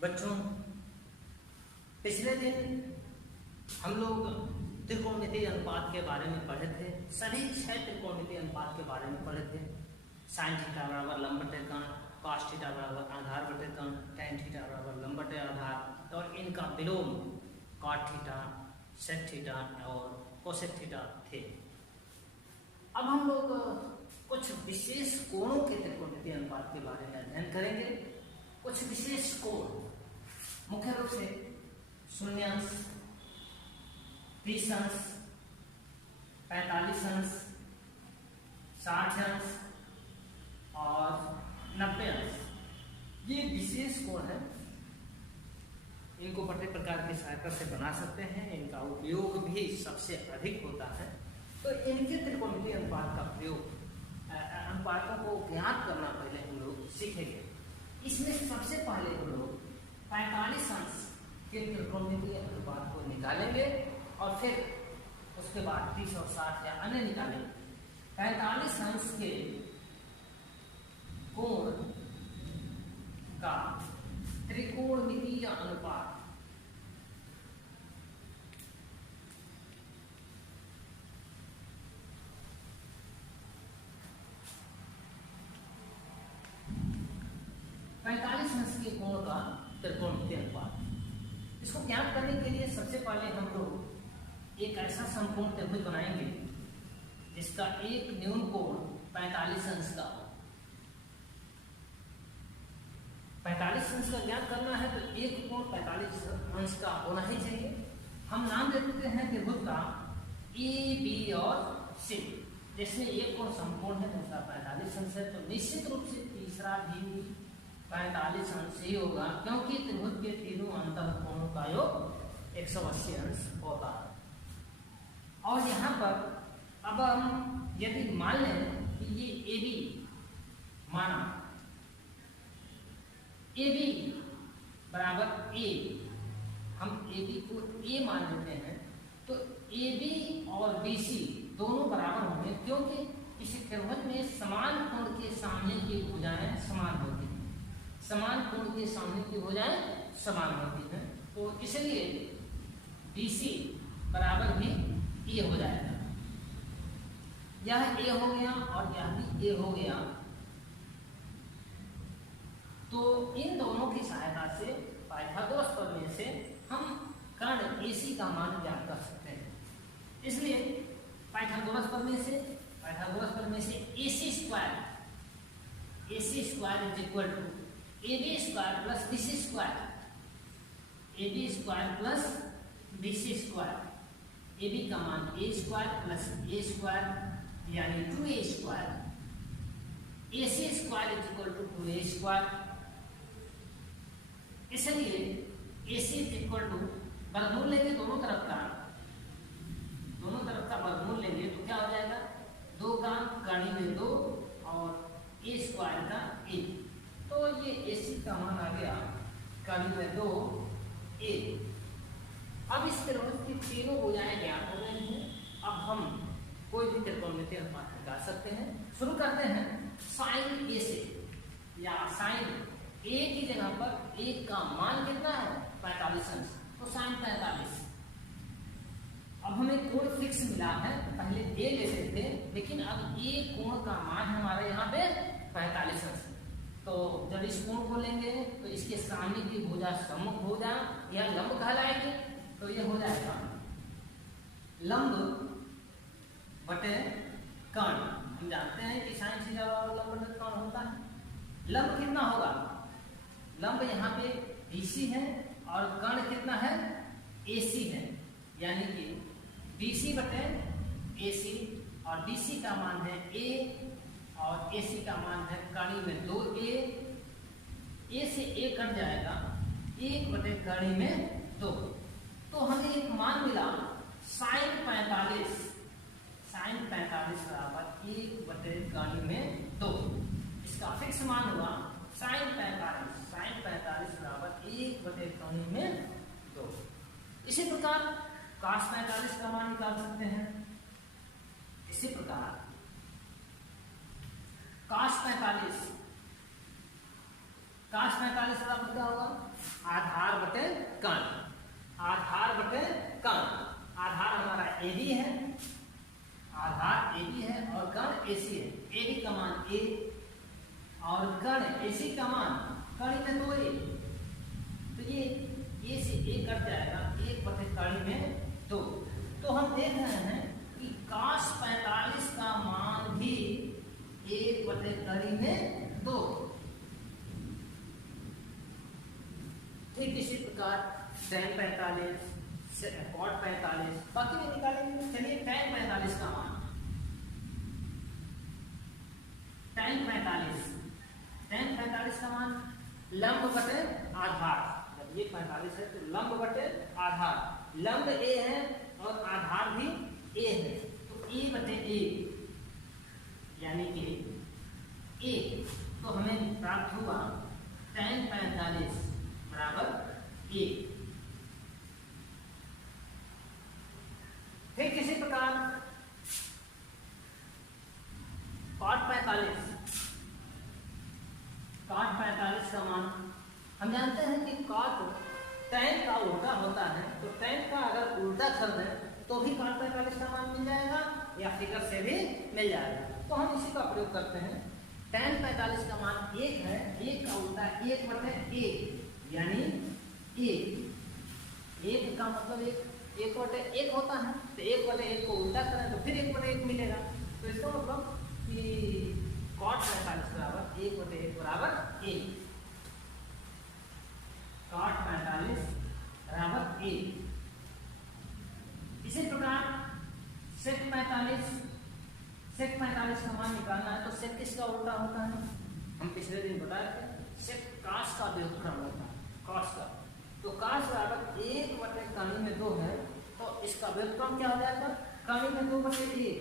बच्चों, पिछले दिन हम लोग त्रिकोणमितीय अनुपात के बारे में पढ़े थे। सभी 6 त्रिकोणमितीय अनुपात के बारे में पढ़े थे। साइन थीटा बराबर लंब बटे कर्ण, कॉस थीटा बराबर आधार बटे कर्ण, टैन थीटा बराबर लंब बटे आधार और इनका विलोम कॉट थीटा, सेक थीटा और कोसेक थीटा थे। अब हम लोग कुछ विशेष कोणों के त्रिकोणमितीय अनुपात के बारे में अध्ययन करेंगे। कुछ विशेष कोण मुख्य रूप से शून्यांश, 30 अंश, 45 अंश, 60 अंश और 90 अंश, ये विशेष कोण है। इनको पट्टे प्रकार की सहायता से बना सकते हैं। इनका उपयोग भी सबसे अधिक होता है। तो इनके त्रिकोणमितीय अनुपात का प्रयोग, अनुपातों को ज्ञात करना पहले हम लोग सीखेंगे। इसमें सबसे पहले हम लोग 45 अंश के त्रिकोणमितीय अनुपात को निकालेंगे और फिर उसके बाद 30 और 60 या अन्य निकालेंगे। 45 अंश के कोण का त्रिकोणमितीय अनुपात कोण का त्रिकोणमितीय अनुपात, इसको ज्ञात करने के लिए सबसे पहले हम लोग एक ऐसा समकोण त्रिभुज बनाएंगे जिसका एक न्यून कोण 45 अंश का हो। 45 अंश का ज्ञात करना है तो एक कोण 45 अंश का होना ही चाहिए। हम नाम दे देते हैं त्रिभुज का ए, बी और सी। जिसमें एक कोण समकोण है, दूसरा 45 अंश है, तो निश्चित रूप से तीसरा भी 45 अंश ही होगा, क्योंकि त्रिभुज के तीनों अंतःकोणों का योग 180 अंश होता है। और यहाँ पर अब हम यदि मान लें कि ये ए बी माना, ए बी बराबर ए, हम ए बी को ए मान लेते हैं, तो ए बी और बी सी दोनों बराबर होंगे, क्योंकि इस त्रिभुज में समान कोण के सामने की भुजाएं समान होती हैं। समान कोण के सामने की भुजाएं समान होती हैं, तो इसलिए BC बराबर भी ए हो जाएगा। यह ए हो गया और यह भी ए हो गया। तो इन दोनों की सहायता से पाइथागोरस प्रमेय से हम कर्ण AC का मान ज्ञात कर सकते हैं। इसलिए पाइथागोरस प्रमेय से AC square is equal to AB square plus BC square, AB square plus BC square. AB का मान A square plus A square यानी 2A square. AC square is equal to 2A square. इसलिए AC is equal to, वर्गमूल लेंगे दोनों तरफ का वर्गमूल लेंगे तो क्या हो जाएगा, 2 का कर्ण में 2 और A स्क्वायर का 1, तो ये AC का मान आ गया कर्ण में 2A। अब इस त्रिभुज की तीनों भुजाएं ज्ञात हो गई हैं। अब हम कोई भी त्रिकोणमितीय अनुपात निकाल सकते हैं। शुरू करते हैं साइन A से, या साइन A की जगह पर 1 का मान कितना है, 45 अंश, तो साइन 45। अब हमें कोण फिक्स मिला है, पहले A लेते थे, लेकिन अब A कोण का मान हमारे यहाँ पे 45 अंश। तो जब इस कोण को लेंगे तो इसके सामने की भुजा सम्मुख भुजा या लंब कहलाएगी, तो ये हो जाएगा लंब बटे कर्ण। हम जानते हैं कि साइन थीटा बराबर लंब बटे कर्ण होता है। लंब कितना होगा, लंब यहाँ पे BC है और कर्ण कितना है, AC है, यानी कि BC बटे AC, और BC का मान है A और AC का मान है कर्ण में 2A। A से A कट जाएगा, 1 बटे कर्ण में 2। तो हमें एक मान मिला साइन 45 बराबर 1 बटे कर्ण में 2। इसका फिक्स मान हुआ साइन 45 बराबर 1 बटे कर्ण में 2। इसी प्रकार cos 45 का मान निकाल सकते हैं। इसी प्रकार cos 45 cos 45 बराबर क्या होगा, आधार बटे कण, आधार बटे कण। आधार हमारा AB है, आधार AB है और कण AC है। AB का मान A और कण AC का मान, कण में 2A, तो ये A से A कट जाएगा, 1 बटे कण में 2। तो हम देख रहे हैं कि cos 45 का मान भी 1 बटे कड़ी में 2। ठीक इसी प्रकार tan 45, cot 45 बाकी भी निकालेंगे। चलिए tan 45 का मान, tan 45 का मान लंब बटे आधार, जब ये 45 है तो लंब बटे आधार, लंब A है और आधार भी A है, तो A बटे A यानी कि A, तो हमें प्राप्त हुआ tan 45 बराबर A। फिर किसी प्रकार cot 45 का मान हम जानते हैं कि cot tan का उल्टा होता है, तो tan का अगर उल्टा कर दें तो भी cot 45 का मान मिल जाएगा या फिगर से भी मिल जाएगा। तो हम इसी का प्रयोग करते हैं। tan 45 का मान 1 है, 1 का उल्टा 1 बटे 1 यानी 1 का मतलब 1 बटे 1 होता है, तो 1 बटे 1 को उल्टा करें तो फिर 1 बटे 1 मिलेगा। तो इसका मतलब कि cot 45 बराबर 1 बटे 1 बराबर 1, cot 45 बराबर 1। इसी प्रकार sec 45 का मान निकालना है, तो sec किसका उल्टा होता है, हम पिछले दिन बताए थे, sec cos का व्युत्क्रम होता है, cos का। तो cos बराबर 1 बटे कणी में 2 है, तो इसका व्युत्क्रम क्या हो जाएगा, कणी में 2 बटे 1,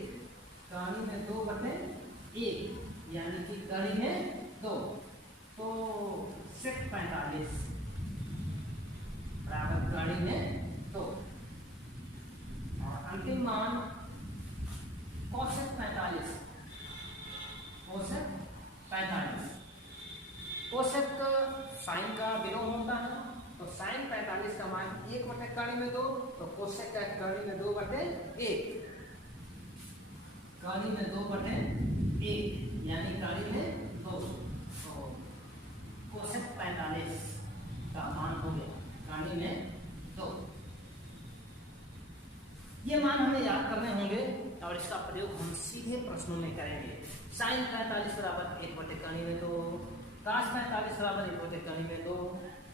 कणी में 2 बटे 1 यानी कि कणी में 2। तो sec 45 बराबर कणी में 2 और अंतिम मान cosec 45, cosec साइन का विलोम होता है, तो साइन 45 का मान 1 बटे कणी में 2, तो cosec का कणी में 2 बटे 1, कणी में 2 बटे 1 यानी कणी में 2, तो cosec 45 का मान हो गया कणी में 2। ये मान हमें याद करने होंगे और इसका प्रयोग हम सीधे प्रश्नों में करेंगे। साइन 45 बराबर 1 बटे कणी में 2, cos 45 बराबर 1 बटे कणी में 2,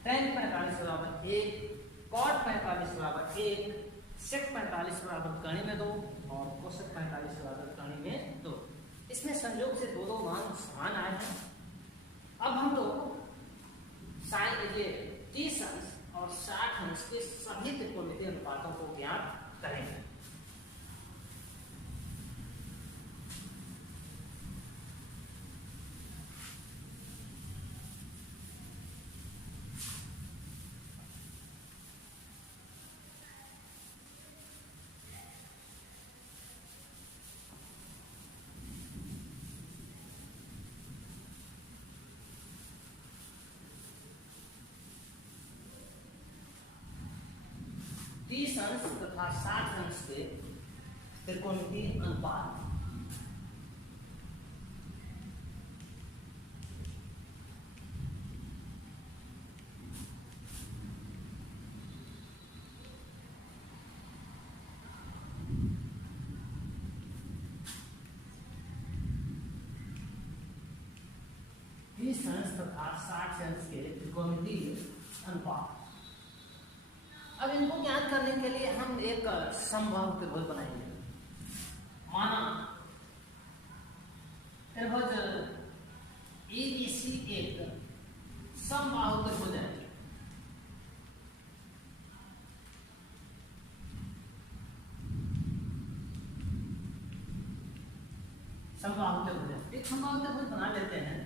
tan 45 बराबर 1, cot 45 बराबर 1, sec 45 बराबर कणी में 2 और cosec 45 बराबर कणी में 2। इसमें संयोग से दो मान समान आए हैं। अब हम लोग साइन ये 30 अंश और 60 अंश के सभी त्रिकोणमितीय अनुपातों को ज्ञात करेंगे। तीस अंश तथा 60 अंश के त्रिकोणमितीय अनुपात। तीस अंश तथा 60 अंश के त्रिकोणमितीय अनुपात। अब इनको ज्ञात करने के लिए हम एक समबाहु त्रिभुज बनाएंगे। माना त्रिभुज ABC एक समबाहु त्रिभुज है। समबाहु त्रिभुज एक समबाहु त्रिभुज बना लेते हैं।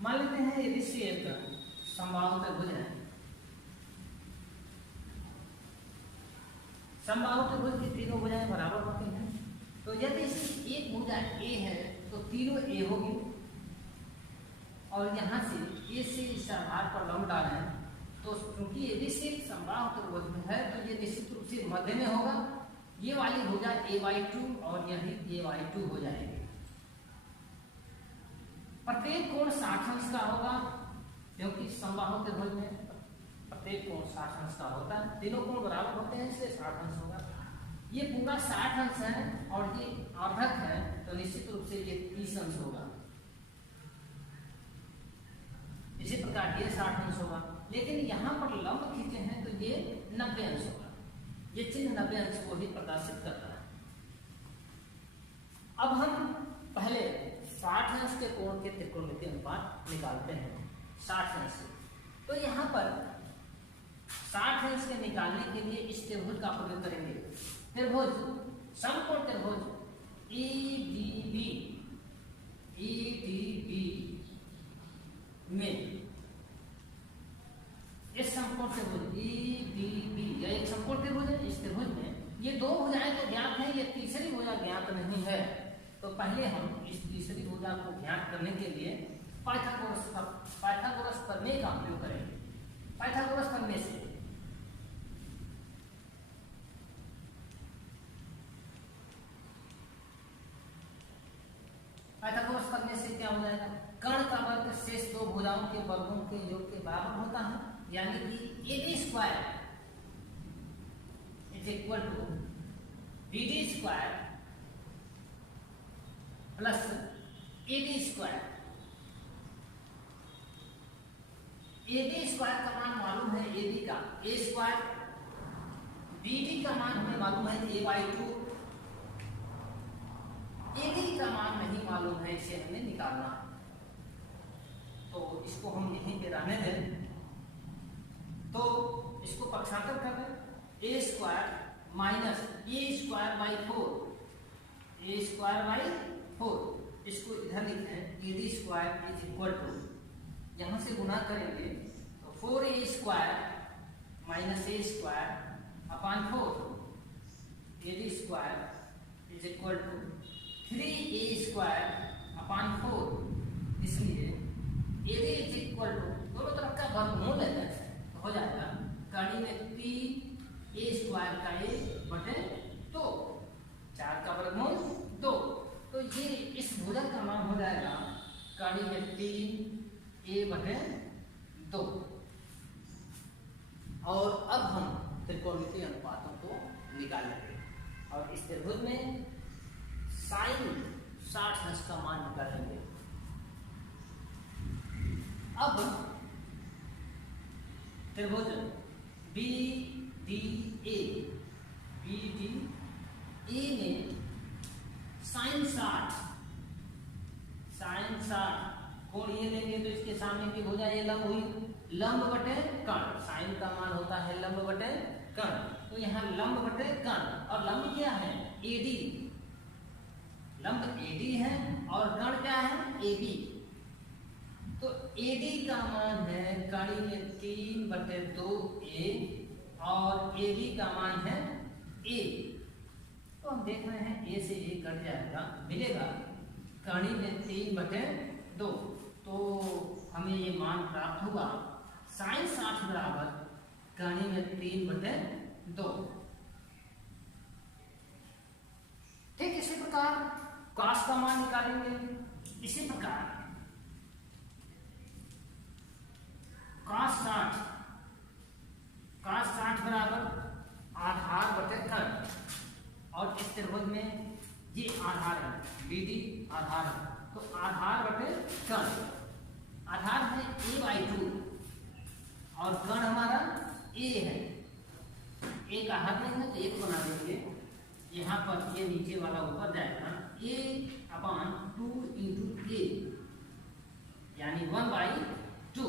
मान लेते हैं ABC एक समबाहु त्रिभुज है। समबाहु त्रिभुज की तीनों भुजाएं बराबर होती हैं। तो यदि इसकी एक भुजा ए है तो तीनों ए होगी, और यहाँ से ए से इस आधार पर लंब डालें तो क्योंकि ए बी से समबाहु त्रिभुज में है तो ये निश्चित रूप से मध्य में होगा। ये वाली भुजा a/2 और यही a/2 हो जाएगी। प्रत्येक कोण 60 अंश का होगा, क्योंकि समबाहु त्रिभुज में प्रत्येक कोण 60 अंश का होता है। तीनों कोण बराबर होते हैं इसलिए 60 अंश होगा। ये पूरा 60 अंश है और ये आवर्धक है तो निश्चित रूप से ये 30 अंश होगा। इसी प्रकार ये 60 अंश होगा, लेकिन यहाँ पर लंब खींचे हैं तो ये 90 अंश होगा। ये चिन्ह 90 अंश को ही प्रकाशित करता है। अब हम पहले 60 अंश के कोण के त्रिकोणमितीय अनुपात निकालते हैं 60 अंश से। तो यहाँ पर 60 अंश के निकालने के लिए इस त्रिभुज का प्रयोग करेंगे। त्रिभुज समकोण त्रिभुज ADB में इस समकोण त्रिभुज ADB या एक समकोण त्रिभुज है। इस त्रिभुज में ये दो भुजाएं तो ज्ञात हैं, ये तीसरी भुजा ज्ञात नहीं है। तो पहले हम इस तीसरी भुजा को ज्ञात करने के लिए पाइथागोरस प्रमेय का प्रयोग करेंगे। पाइथागोरस प्रमेय से पाइथागोरस प्रमेय से क्या हो जाएगा, कर्ण का वर्ग शेष दो भुजाओं के वर्गों के योग के बराबर होता है, यानी कि AB square is equal to BD square plus AD square. AD square का मान मालूम है AB का A स्क्वायर, BD का मान हमें मालूम है A/2, AD का मान नहीं मालूम है, इसे हमें निकालना। तो इसको हम यहीं पे रहने दें। तो इसको पक्षांतर कर दें, A square minus A square by 4, A square by 4। इसको इधर लिखते हैं AD square is equal to, यहाँ से गुना करेंगे तो 4A square minus A square upon 4, AD square is equal to 3A square upon 4। इसलिए AD इज इक्वल टू दोनों तरफ का वर्गमूल लेते हैं तो हो जाएगा कड़ी में 3A स्क्वायर का A बटे 2, 4 का वर्गमूल 2। तो ये इस भुजा का मान हो जाएगा कड़ी में 3A बटे 2। और अब हम त्रिकोणमितीय अनुपातों को निकालेंगे और इस त्रिभुज में साइन 60 अंश का मान निकालेंगे। अब त्रिभुज BDA में साइन 60 कोण ये लेंगे तो इसके सामने की भुजा ये लंब हुई, लंब बटे कर्ण। साइन का मान होता है लंब बटे कर्ण, तो यहाँ लंब बटे कर्ण। और लंब क्या है AD, लंब AD है और कर्ण क्या है AB। तो AD का मान है कड़ी में 3/2A और AB का मान है A। तो हम देख रहे हैं A से A कट जाएगा, मिलेगा कड़ी में 3/2। तो हमें ये मान प्राप्त हुआ साइन 60 बराबर कड़ी में 3/2। ठीक इसी प्रकार कॉस का मान निकालेंगे। इसी प्रकार कॉस 60 बराबर आधार बटे कर्ण। और इस त्रिभुज में ये आधार है, BD आधार है, तो आधार बटे कर्ण। आधार है A/2 और कर्ण हमारा A है। A का हाथ लेंगे तो 1 बना देंगे, यहाँ पर ये नीचे वाला ऊपर जाएगा, A/2 × A यानी 1/2।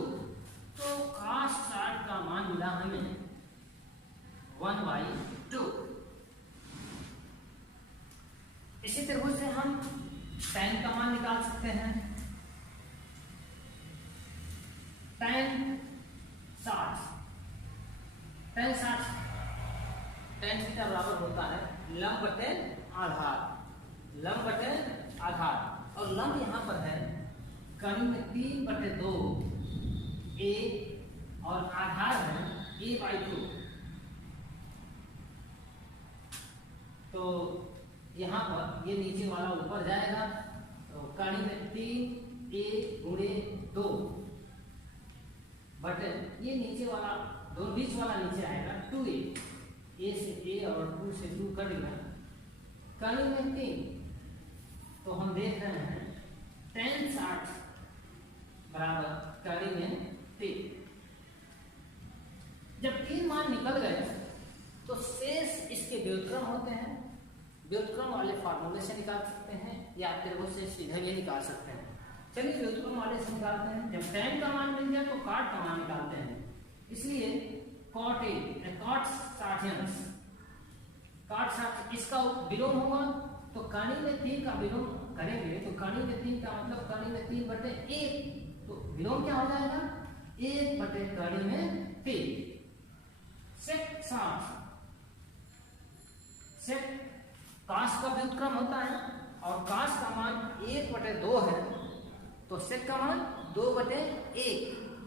तो cos 60 का मान मिला हमें 1/2। इसी त्रिभुज से हम tan का मान निकाल सकते हैं। tan 60 tan थीटा बराबर होता है लंब बटे आधार, लंब बटे आधार, और लंब यहाँ पर है कड़ी में 3/2 a और आधार है a/2। तो यहाँ पर ये नीचे वाला ऊपर जाएगा, तो कड़ी में 3a गुणे 2 बटे ये नीचे वाला दोनों बीच वाला नीचे आएगा 2a, a से a और 2 से 2 कटेगा, कड़ी में 3। तो हम देख रहे हैं tan 60 बराबर कड़ी में 3। जब 3 मान निकल गए तो शेष इसके व्युत्क्रम होते हैं, व्युत्क्रम वाले फार्मूले से निकाल सकते हैं या त्रिभुज से सीधे भी निकाल सकते हैं। चलिए व्युत्क्रम वाले से निकालते हैं। जब tan का मान मिल जाए तो cot का मान निकालते हैं। इसलिए cot 60 इसका विलोम होगा, तो कड़ी में 3 का विलोम करेंगे तो कड़ी में 3 का मतलब कड़ी में 3/1, तो विलोम क्या हो जाएगा 1/कड़ी में 3। sec 60 sec cos का व्युत्क्रम होता है और cos का मान 1/2 है, तो sec का मान 2/1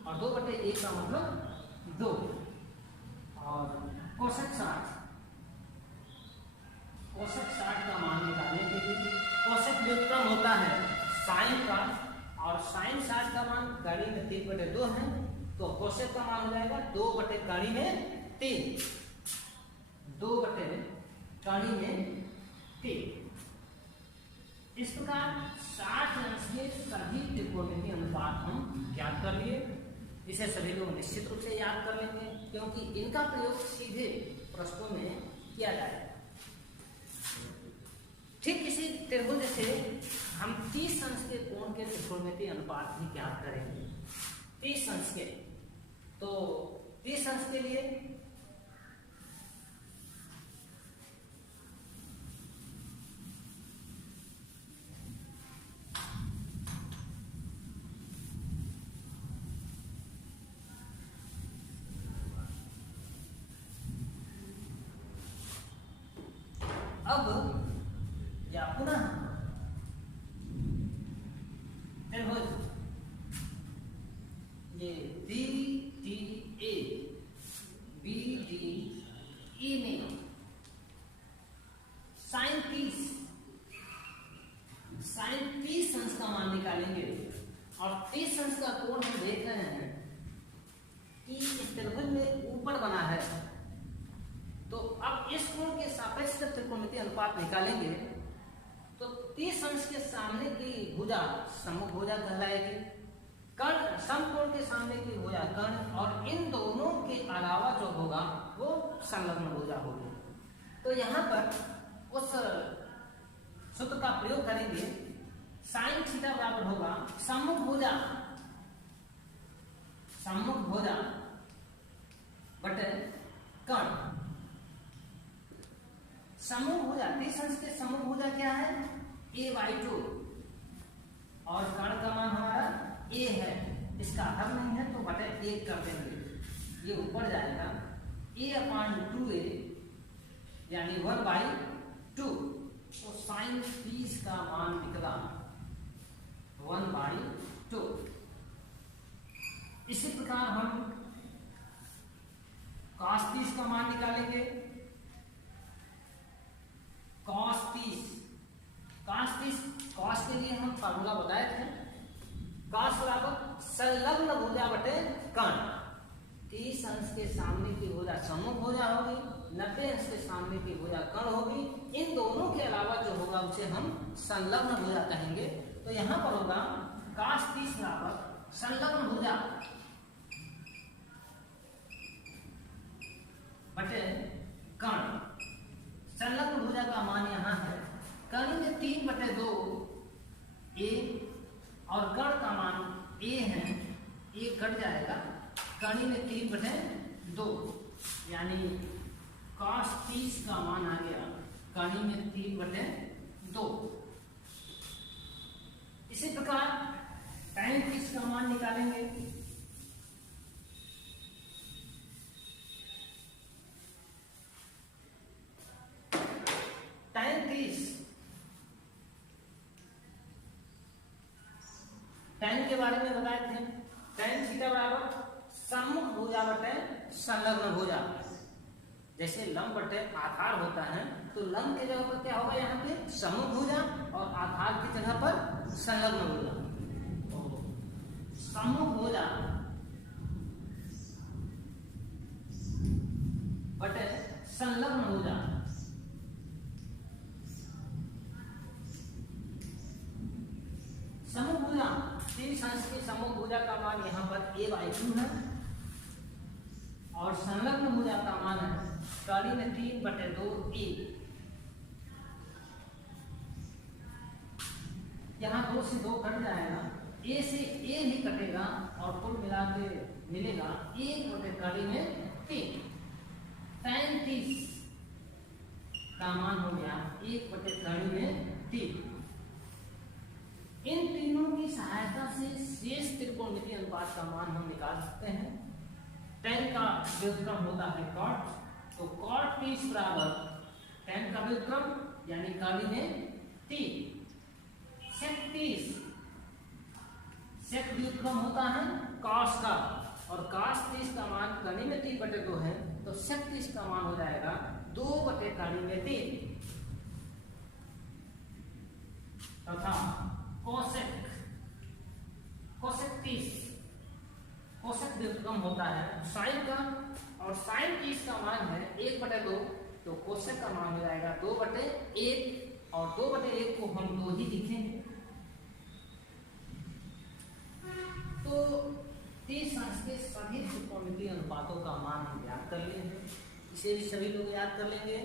और 2/1 का मतलब 2। और cosec 60 का मान निकालने के लिए cosec व्युत्क्रम होता है sin का, और sin 60 का मान कड़ी में 3/2 है, तो cosec का मान हो जाएगा 2/कड़ी में 3, 2/कड़ी में 3। इस प्रकार 60 अंश के सभी त्रिकोणमितीय अनुपात हम ज्ञात कर लिए। इसे सभी लोग निश्चित रूप से याद कर लेंगे क्योंकि इनका प्रयोग सीधे प्रश्नों में किया जाएगा। ठीक इसी त्रिभुज से हम 30 अंश के कोण के त्रिकोणमितीय अनुपात भी ज्ञात करेंगे। 30 अंश के, तो 30 अंश के लिए अब या पुनः त्रिभुज ये BDA BDE में sin 30 अंश का मान निकालेंगे, और 30 अंश का कोण हम देख रहे हैं कि इस त्रिभुज में ऊपर बना है, तो अब इस कोण के सापेक्ष त्रिकोणमितीय अनुपात निकालेंगे तो 30 अंश के सामने की भुजा सम्मुख भुजा कहलाएगी, कर्ण समकोण के सामने की भुजा कर्ण, और इन दोनों के अलावा जो होगा वो संलग्न भुजा होगी। तो यहाँ पर उस सूत्र का प्रयोग करेंगे, sin थीटा बराबर होगा सम्मुख भुजा बटे कर्ण। समूह भुजा 30 अंश के समूह भुजा क्या है a/2, और कर्ण का मान हमारा a है, इसका हर नहीं है तो बटे 1 कर देंगे, ये ऊपर जाएगा a/2a यानी 1/2। तो sin 30 का मान निकला 1/2। इसी प्रकार हम cos 30 का मान निकालेंगे। cos के लिए हम फार्मूला बताए थे, cos बराबर संलग्न भुजा बटे कर्ण। 30 अंश के सामने की भुजा सम्मुख भुजा होगी, 90 अंश के सामने की भुजा कर्ण होगी, इन दोनों के अलावा जो होगा उसे हम संलग्न भुजा कहेंगे। तो यहाँ पर होगा cos 30 बराबर संलग्न भुजा बटे कर्ण। संलग्न भुजा का मान यहाँ है कर्ण में 3/2 a, और कर्ण का मान a है, a कट जाएगा, कर्ण में 3/2 यानी cos 30 का मान आ गया कर्ण में 3/2। इसी प्रकार tan 30 का मान निकालेंगे। बारे में बताए थे, tan थीटा बराबर सम्मुख भुजा बटे संलग्न भुजा। जैसे लंब बटे आधार होता है तो लंब की जगह पर क्या होगा, यहाँ पे सम्मुख भुजा, और आधार की जगह पर संलग्न भुजा। तो सम्मुख भुजा बटे संलग्न भुजा, सम्मुख भुजा, तीस अंश की सम्मुख भुजा का मान यहाँ पर a/2 है, और संलग्न भुजा का मान है कड़ी में 3/2 a। यहाँ 2 से 2 कट जाएगा, a से a ही कटेगा, और कुल मिला के मिलेगा 1/कड़ी में 3। 35 का मान हो गया 1/कड़ी में 3। इन तीनों की सहायता से शेष त्रिकोणमितीय अनुपात का मान हम निकाल सकते हैं। tan का व्युत्क्रम होता है cot, तो cot 30 बराबर tan का व्युत्क्रम यानी कड़ी में 3। sec 30 sec व्युत्क्रम होता है cos का, और cos 30 का मान कड़ी में 3/2 है, तो sec 30 का मान हो जाएगा 2/कड़ी में 3 तथा cosec 30 cosec व्युत्क्रम होता है sin का, और sin 30 का मान है 1/2, तो cosec का मान हो जाएगा 2/1, और 2/1 को हम 2 ही लिखेंगे। तो 30 अंश के सभी त्रिकोणमितीय अनुपातों का मान हम याद कर लिए हैं, इसे भी सभी लोग याद कर लेंगे,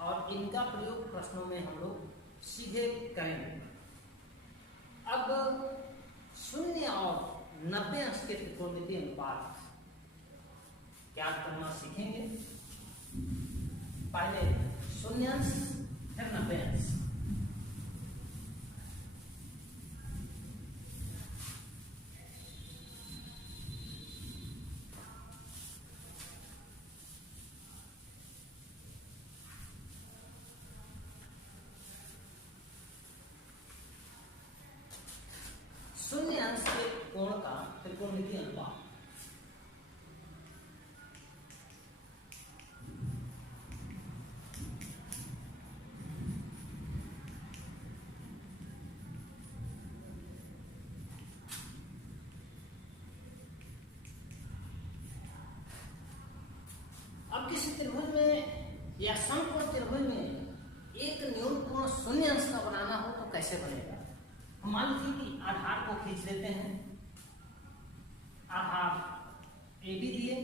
और इनका प्रयोग प्रश्नों में हम लोग सीधे करेंगे। अब 0 और 90 अंश के त्रिकोणमितीय अनुपात ज्ञात करना सीखेंगे। पहले 0 अंश फिर 90 अंश। शून्य अंश के कोण का त्रिकोणमितीय अनुपात। अब किसी त्रिभुज में या समकोण त्रिभुज में एक न्यून कोण शून्य अंश का बनाना हो तो कैसे बनेगा। मान लीजिए कि आधार को खींच लेते हैं, आधार AB दिए,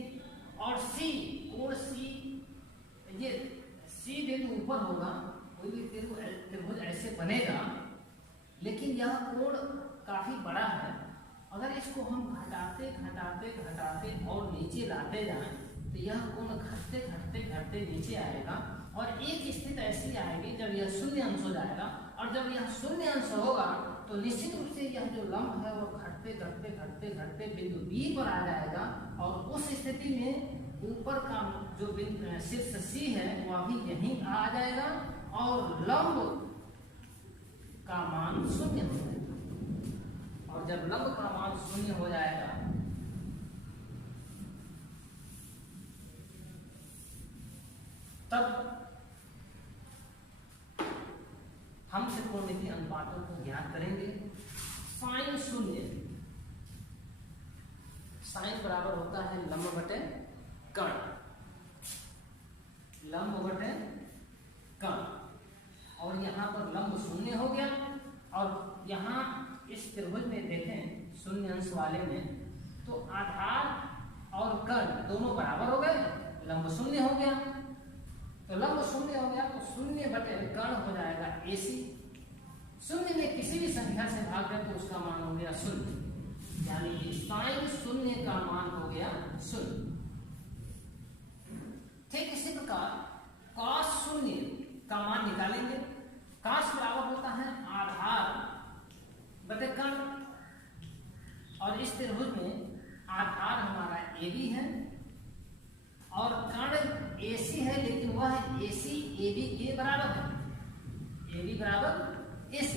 और C कोण C, ये C बिंदु ऊपर होगा, कोई भी त्रिभुज ऐसे बनेगा, लेकिन यह कोण काफी बड़ा है। अगर इसको हम घटाते घटाते घटाते और नीचे लाते जाएं तो यह कोण घटते घटते घटते नीचे आएगा, और एक स्थिति ऐसी आएगी जब यह शून्य अंश हो जाएगा, और जब यह शून्य अंश होगा तो निश्चित रूप से यह जो लंब है वो घटते घटते घटते घटते बिंदु B पर आ जाएगा, और उस स्थिति में ऊपर का जो बिंदु शीर्ष C है वह भी यहीं आ जाएगा, और लंब का मान शून्य हो जाएगा। और जब लंब का मान शून्य हो जाएगा तब हम त्रिकोणमितीय अनुपातों को ज्ञात करेंगे। साइन शून्य, साइन बराबर होता है लंब बटे कण, लंब बटे कण, और यहाँ पर लंब शून्य हो गया, और यहाँ इस त्रिभुज में देखें शून्य अंश वाले में तो आधार और कण दोनों बराबर हो गए, लंब शून्य हो गया, तो लंब शून्य हो गया तो 0/कण हो जाएगा AC। शून्य में किसी भी संख्या से भाग करें तो उसका मान हो गया 0, यानी कि साइन शून्य का मान हो गया 0। ठीक इसी प्रकार cos शून्य का मान निकालेंगे। cos बराबर होता है आधार बटे कण, और इस त्रिभुज में आधार हमारा AB है और कण AC है, लेकिन वह AC AB के बराबर है, AB बराबर AC,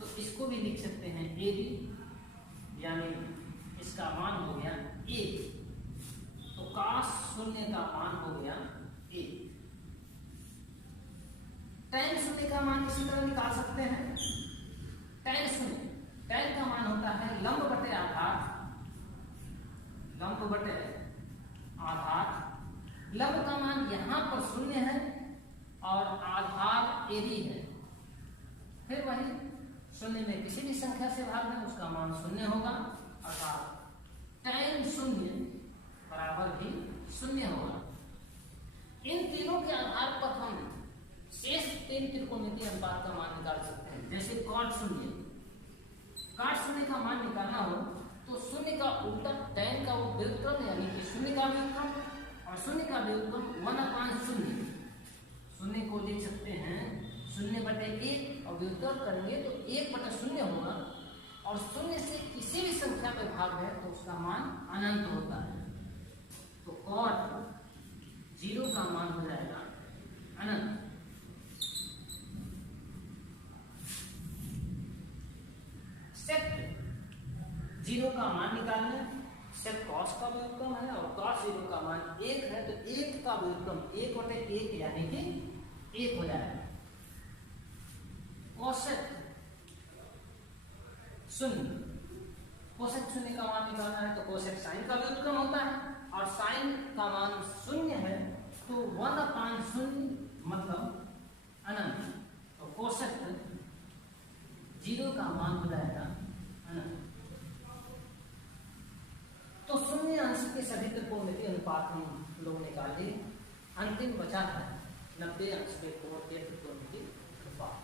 तो इसको भी लिख सकते हैं AB यानी इसका मान हो गया 1, तो cos शून्य का मान हो गया 1। tan शून्य का मान इसी तरह निकाल सकते हैं। tan शून्य, tan का मान होता है लंब बटे आधार, लंब बटे आधार। लंब का मान यहाँ पर शून्य है और आधार एबी है। फिर वही शून्य में किसी भी संख्या से भाग दें उसका मान शून्य होगा, अर्थात tan शून्य बराबर भी शून्य होगा। इन तीनों के आधार पर हम शेष 3 त्रिकोणमितीय अनुपात का मान निकाल सकते हैं। जैसे cot शून्य, cot शून्य का मान निकालना हो तो शून्य का उल्टा tan का व्युत्क्रम यानी कि शून्य का व्युत्क्रम, और शून्य का व्युत्क्रम 1/0। शून्य को लिख सकते हैं 0/1 और व्युत्क्रम करेंगे तो 1/0 होगा, और शून्य से किसी भी संख्या में भाग है तो उसका मान अनंत होता है। तो cot 0 का मान हो जाएगा अनंत। sec 0 का मान निकालना, sec cos का व्युत्क्रम है और cos 0 का मान 1 है, तो 1 का व्युत्क्रम 1/1 यानी कि 1 हो जाएगा। cosec शून्य, cosec शून्य का मान निकालना है तो cosec sin का व्युत्क्रम होता है, और sin का मान शून्य है तो 1/0 मतलब अनंत। तो cosec 0 का मान हो जाएगा अनंत। तो शून्य अंश के सभी त्रिकोणमितीय अनुपात हम लोग निकाल लिए। अंतिम बचा है 90 अंश के कोण के त्रिकोणमितीय अनुपात।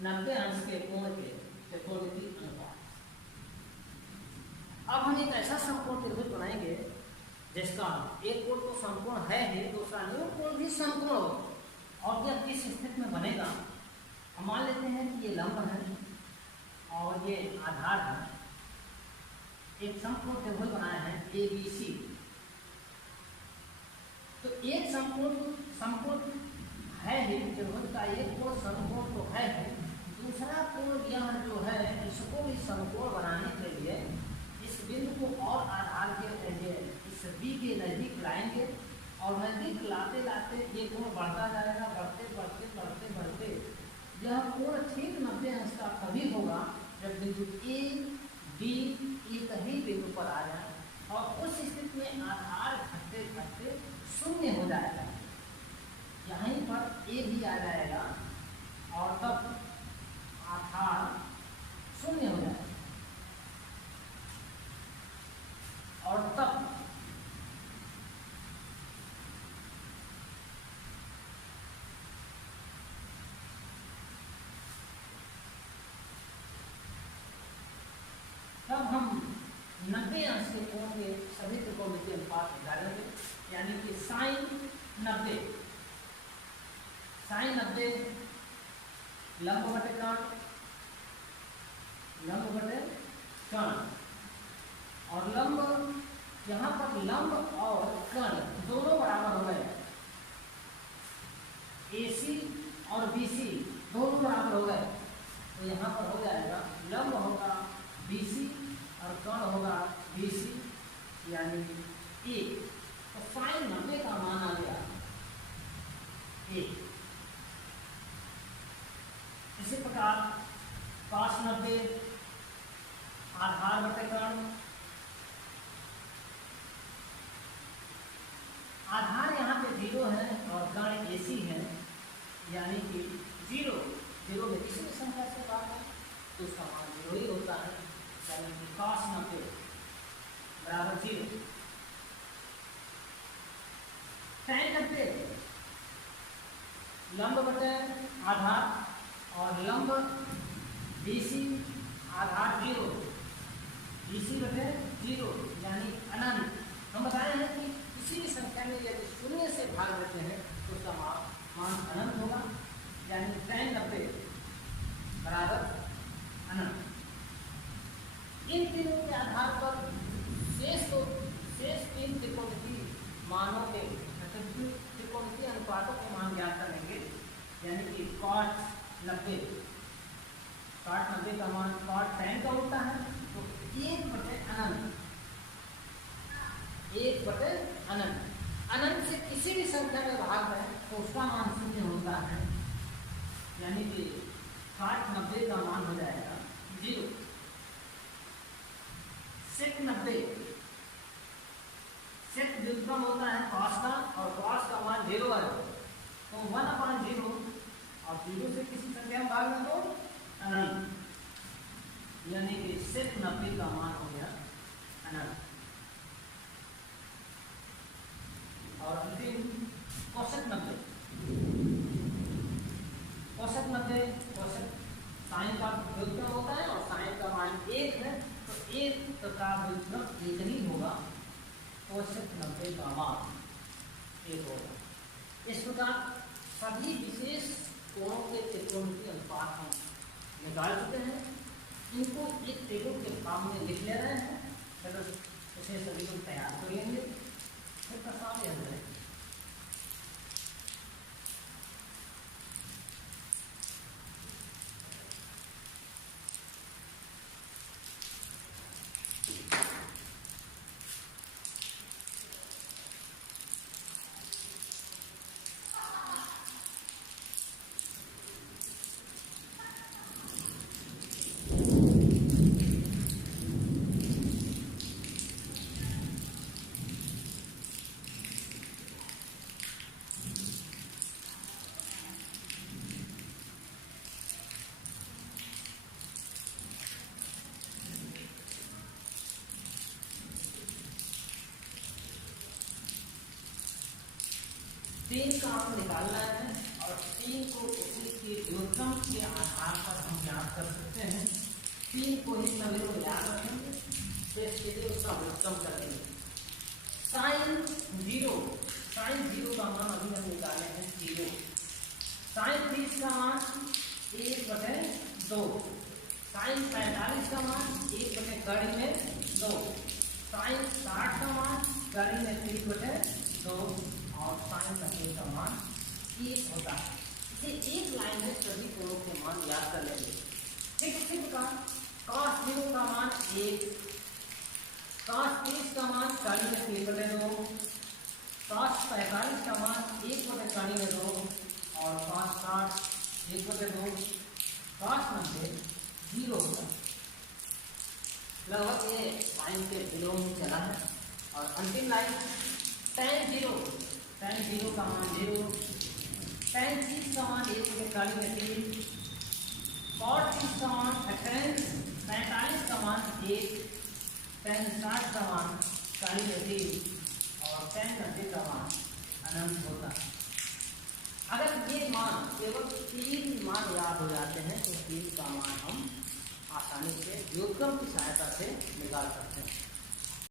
नब्बे अंश के कोण के त्रिकोणमितीय अनुपात। अब हम एक ऐसा समकोण त्रिभुज बनाएंगे जिसका एक कोण तो समकोण है ही, दूसरा न्यून कोण भी समकोण हो। और यह किस स्थिति में बनेगा, हम मान लेते हैं कि ये लंब है और ये आधार है। एक समकोण त्रिभुज बनाया है ABC। तो एक समकोण है ही, त्रिभुज का एक कोण समकोण तो है ही, दूसरा कोण यह जो है इसको भी समकोण बनाने के लिए इस बिंदु को और आधार के इस B के नजदीक लाएंगे, और नजदीक लाते लाते ये कोण बढ़ता जाएगा, बढ़ते बढ़ते बढ़ते बढ़ते यह कोण ठीक 90 अंश का कभी होगा जब बिंदु A, B एक ही बिंदु पर आ जाए, और उस स्थिति में आधार घटते घटते शून्य हो जाएगा। यहीं पर A भी आ जाएगा और तब आधार शून्य हो जाएगा, और तब हम 90 अंश के कोण के सभी त्रिकोणमितीय अनुपात निकालेंगे, यानी कि sin 90 लंब बटे कर्ण, और लंब यहाँ पर लंब और कर्ण दोनों बराबर हो गए, AC और BC दोनों बराबर हो गए, तो यहाँ पर हो जाएगा लंब होगा BC और कर्ण होगा BC यानी 1। तो sin 90 का मान आ गया 1। इसी प्रकार cos 90 आधार बटे कर्ण, आधार यहाँ पे 0 है और कर्ण AC है, यानी कि 0 में किसी भी संख्या से भाग है तो उसका मान 0 ही होता है, यानी कि cos 90 बराबर 0। tan 90 लंब बटे आधार और लंब BC आधार 0, BC बटे 0 यानी अनंत। हम बताए हैं कि किसी भी संख्या में यदि शून्य से भाग देते हैं तो उसका मान अनंत होगा, यानी tan 90 बराबर अनंत। इन तीनों के आधार पर cot 90, cot 90 का मान cot 10 का होता है, तो 1/अनंत, 1/अनंत, अनंत से किसी भी संख्या में भाग है तो उसका मान 0 होता है, यानी कि cot 90 का मान हो जाएगा 0। sec 90, sec व्युत्क्रम होता है cos का, और cos का मान 0 है, तो 1/0, और 0 से किसी संख्या में भाग में तो अनंत, यानी कि sec 90 का मान हो गया अनंत। और अंतिम cosec 90, cosec 90, cosec साइन का व्युत्क्रम होता है और साइन का मान 1 है, तो 1 का व्युत्क्रम 1 ही होगा, cosec 90 का मान 1 होगा। इस प्रकार सभी विशेष कोणों के त्रिकोणमितीय अनुपात हम निकाल चुके हैं, इनको एक टेबल के फॉर्म में लिख ले रहे हैं। चलो उसे सभी को तैयार कर लेंगे, फिर प्रसाद है। तीन का हम निकालना है और तीन को उसी के व्युत्क्रम के आधार पर हम ज्ञात कर सकते हैं। तीन को ही सभी को याद रखेंगे, तो इसके लिए उसका व्युत्क्रम करेंगे। साइन 0 का मान अभी हम निकाले हैं 0। साइन 30 का मान 1/2। साइन 45 का मान 1/2। साइन 60 का मान गाड़ी में 3/2 और साइन 90 का मान 1 होता है। इसे एक लाइन में सभी कोणों के मान याद कर लेंगे। ठीक इसी प्रकार cos 0 का मान 1, cos 30 का मान गाड़ी में 3/2, cos 45 का मान 1/2 और cos 60 1/2, cos 90 0 होता है। लगभग ये लाइन के विलोम में चला है। और अंतिम लाइन tan 0 का मान 0, tan 30 का मान 1/3, cot 30 का मान 45 का मान 1, tan 60 का मान 3 और tan 90 का मान अनंत होता है। अगर ये मान केवल 3 मान याद हो जाते हैं तो 3 का मान हम आसानी से व्युत्क्रम की सहायता से निकाल सकते हैं।